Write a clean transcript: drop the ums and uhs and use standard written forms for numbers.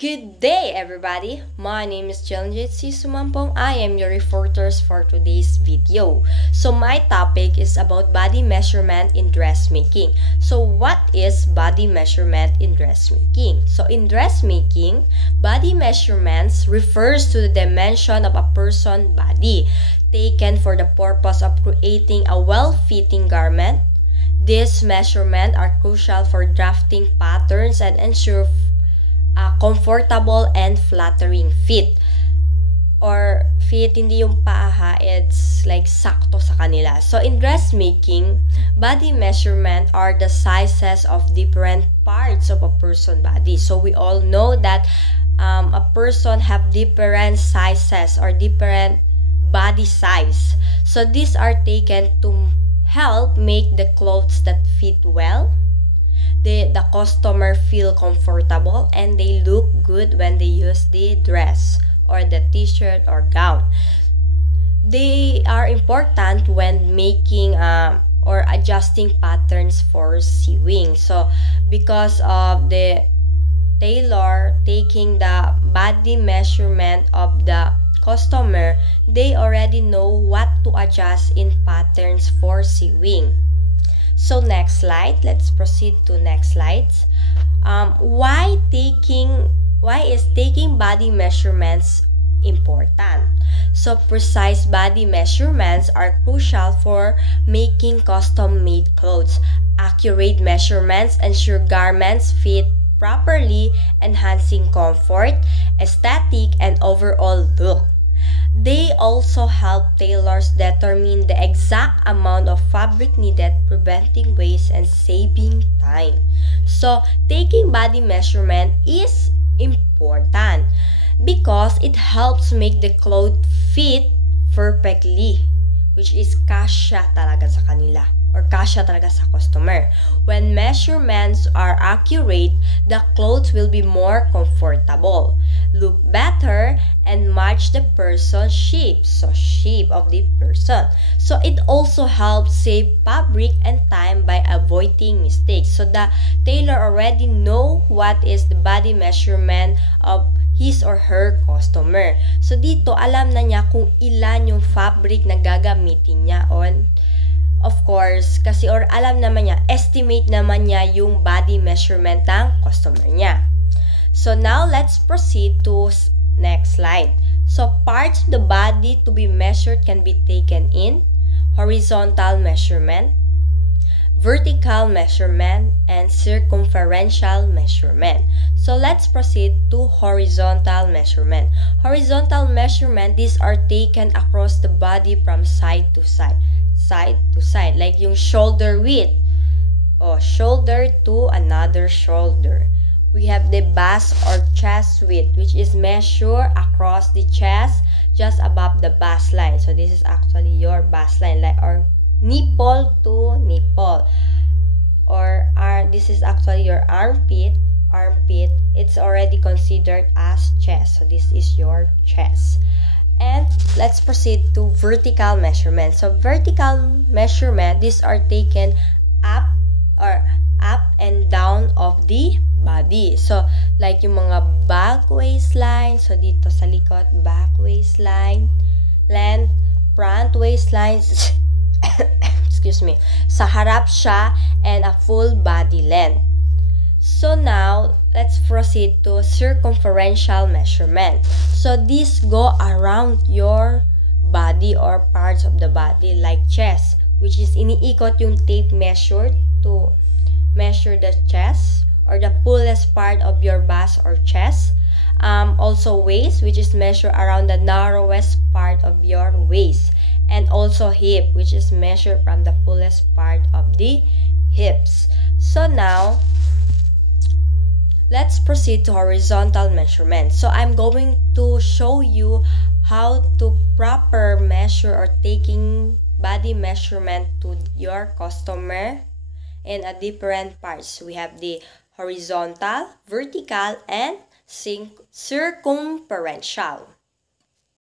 Good day, everybody! My name is Jelinjit C. Sumampong. I am your reporters for today's video. So, my topic is about body measurement in dressmaking. So, what is body measurement in dressmaking? So, in dressmaking, body measurements refers to the dimension of a person's body taken for the purpose of creating a well-fitting garment. These measurements are crucial for drafting patterns and ensure a comfortable and flattering fit. Or fit, hindi yung paa, it's like sakto sa kanila. So in dressmaking, body measurement are the sizes of different parts of a person's body. So we all know that a person have different sizes or different body size. So these are taken to help make the clothes that fit well. The customer feel comfortable and they look good when they use the dress or the t-shirt or gown. They are important when making or adjusting patterns for sewing. So because of the tailor taking the body measurement of the customer, they already know what to adjust in patterns for sewing. So next slide, let's proceed to next slides. Why is taking body measurements important? So precise body measurements are crucial for making custom-made clothes. Accurate measurements ensure garments fit properly, enhancing comfort, aesthetic, and overall look. They also help tailors determine the exact amount of fabric needed, preventing waste and saving time. So, taking body measurement is important because it helps make the clothes fit perfectly, which is kasya talaga sa kanila or kasya talaga sa customer. When measurements are accurate, the clothes will be more comfortable, look better, and match the person's shape. So, shape of the person. So, it also helps save fabric and time by avoiding mistakes. So, the tailor already know what is the body measurement of his or her customer. So, dito alam na niya kung ilan yung fabric na gagamitin niya on. Of course, kasi or alam naman niya, estimate naman niya yung body measurement ng customer niya. So now, let's proceed to next slide. So parts of the body to be measured can be taken in horizontal measurement, vertical measurement, and circumferential measurement. So let's proceed to horizontal measurement. Horizontal measurement, these are taken across the body from side to side to side, like yung shoulder width or shoulder to another shoulder. We have the bust or chest width, which is measured across the chest just above the bust line. So this is actually your bust line, like or nipple to nipple, or this is actually your armpit. It's already considered as chest. So this is your chest. And let's proceed to vertical measurement. So vertical measurement, these are taken up and down of the body. So like yung mga back waistline, so dito sa likod, back waistline, length, front waistline, excuse me, sa harap siya, and a full body length. So now, let's proceed to circumferential measurement. So these go around your body or parts of the body like chest, which is iniikot yung tape measure to measure the chest or the fullest part of your bust or chest. Also waist, which is measured around the narrowest part of your waist. And also hip, which is measured from the fullest part of the hips. So now, let's proceed to horizontal measurement. So I'm going to show you how to proper measure or taking body measurement to your customer in a different parts. We have the horizontal, vertical, and circumferential.